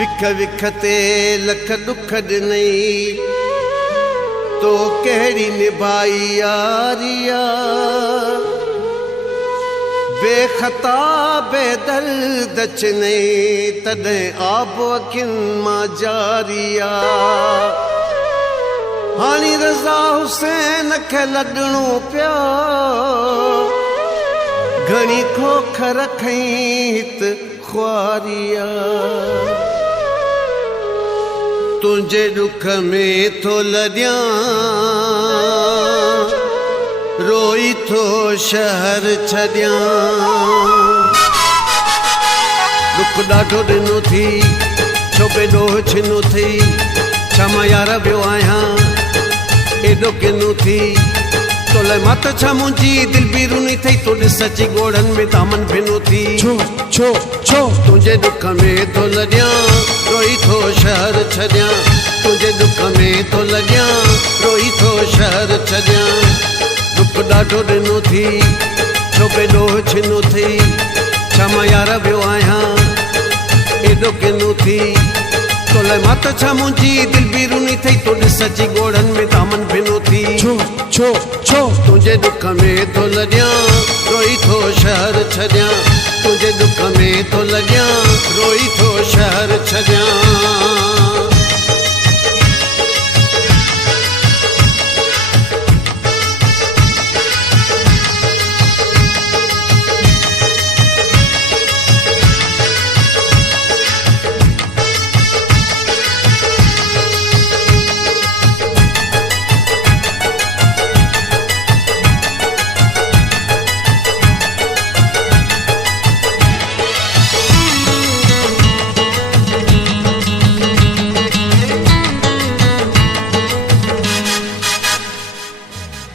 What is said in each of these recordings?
विख विख ते लख दुख ॾिनई तो कहिड़ी निभाई यारिया बेखता बेदर्द चनई तॾहिं आब अखियुनि मां जारिया हाणी रज़ा हुसैन खे लॾणो पिया घणी खोख रखई हित ख्वारिया तुंहिंजे दुख में थो लॾियां रोई थो शहर छॾियां दुख ॾाढो ॾिनो थी छो बेॾोह छिनो थी छा मां यार वियो आहियां एॾो किनो थी तो लाइ मां त छा मुंहिंजी दिलि बि रुनी थई तो ॾिस अची ॻोढ़नि में दामन भिनो थी छो छो छो तुंहिंजे दुख में थो लॾियां रोई थो शहर छॾियां तुंहिंजे दुख में थो लॾियां रोई थो शहर छॾियां दुख ॾाढो ॾिनो थी छो बेॾोह छिनो थी छा मां यार वियो आहियां एॾो किनो थी तो लाइ मां त छा मुंहिंजी दिलि बि रुनी थई तो ॾिस अची ॻोढ़नि में दामन भिनो थी छो छो छो तुंहिंजे दुख में थो लॾियां रोई थो शहर छॾियां तुंहिंजे दुख में थो लॾियां रोई थो शहर छॾियां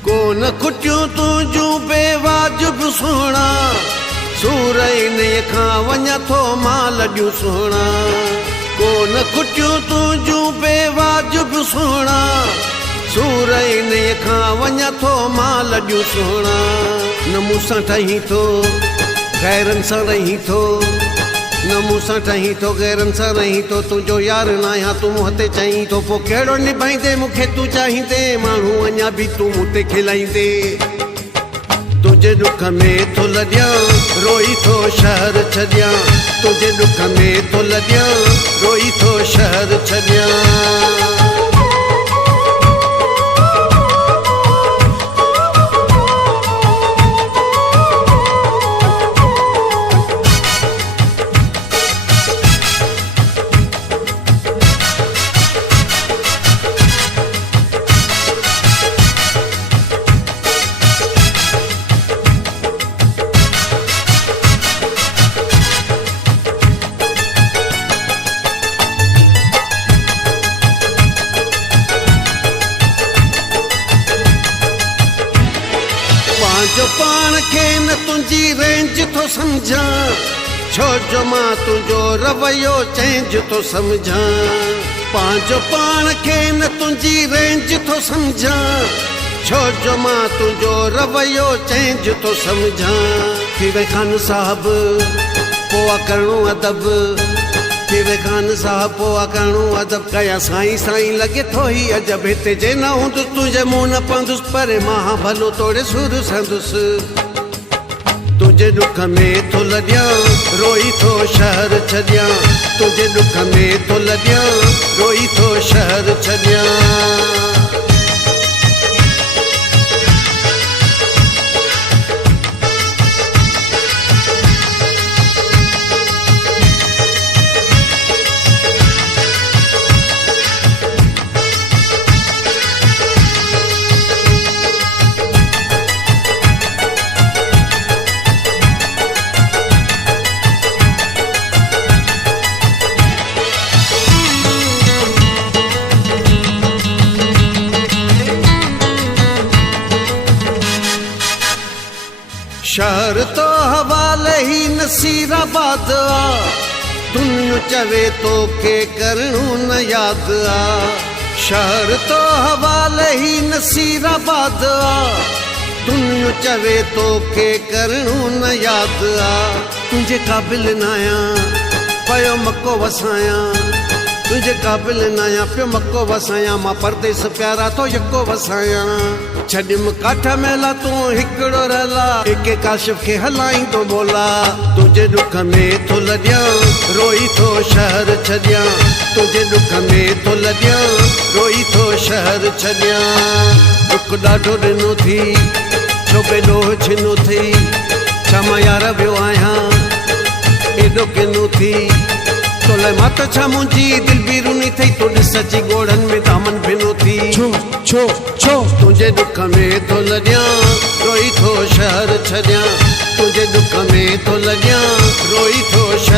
कोन खुटियूं तुंहिंजूं बेवाजिब सुहिणा सूर इन खां वञा थो मां लॾियूं सुहिणा कोन खुटियूं तुंहिंजूं बेवाजिब सुहिणा सूर इन खां वञा थो मां लॾियूं सुहिणा न मूंसां ठहीं थो गैरनि सां रही थो न मूंसां ठहीं थो गैरनि सां रही थो तुंहिंजो यार न आहियां तूं मूं ते चईं थो पोइ कहिड़ो निभाईंदे मूंखे तूं चाहींदे माण्हू अञा बि तूं मूं ते खिलाईंदे तुंहिंजे दुख में थो लॾियां रोई थो शहर छॾियां तुंहिंजे दुख में थो लॾियां रोई थो शहर छॾियां जो पाण खे न तुंहिंजी रेंज थो सम्झां छो जो मां तुंहिंजो रवैयो चेंज थो सम्झां पंहिंजो पाण खे न तुंहिंजी रेंज थो सम्झां छो जो मां तुंहिंजो रवैयो चेंज थो सम्झां फिर खान साहब पोइ करिणो अदब फिर खान साहब पोइ करिणो अदब कया साईं साईं लॻे थो ही अजब हिते जे न हूंदुसि तुंहिंजे मुंहुं न पवंदुसि पर मां भलो तोड़े सुर संदुसि तुंहिंजे दुख में थो लॾियां रोई थो शहर छॾियां तुंहिंजे दुख में थो लॾियां रोई थो शहर छॾियां शहर तो हवाले ही नसीराबाद आ दुनिया चवे तो के करणू न याद आ शहर तो हवाले ही नसीराबाद आ दुनिया चवे तो के करणू न याद आ तुझे काबिल न आया पयो मको वसाया तुझे काबिल नया पियो मको वसाया मां परदेस प्यारा तो यको वसाया छॾिम काठ मेला तू हिकिड़ो रहला एक काशिफ खे हलाई तो बोला तुझे दुख में तो लॾिया रोई तो शहर छॾिया तुझे दुख में तो लॾिया रोई तो शहर छॾिया दुख ॾाढो ॾिनो थी छो बेॾो छिनो थी छा मां यार वियो आहियां एॾो किनो थी तोले मात छा मुंहिंजी दिल बि रुनी थई तो ॾिस जी ॻोढ़नि में दामन भिनो थी छो छो छो तुझे दुख में तो लॾिया रोई थो शहर छॾिया तुझे दुख में तो लॾिया रोई थो शहर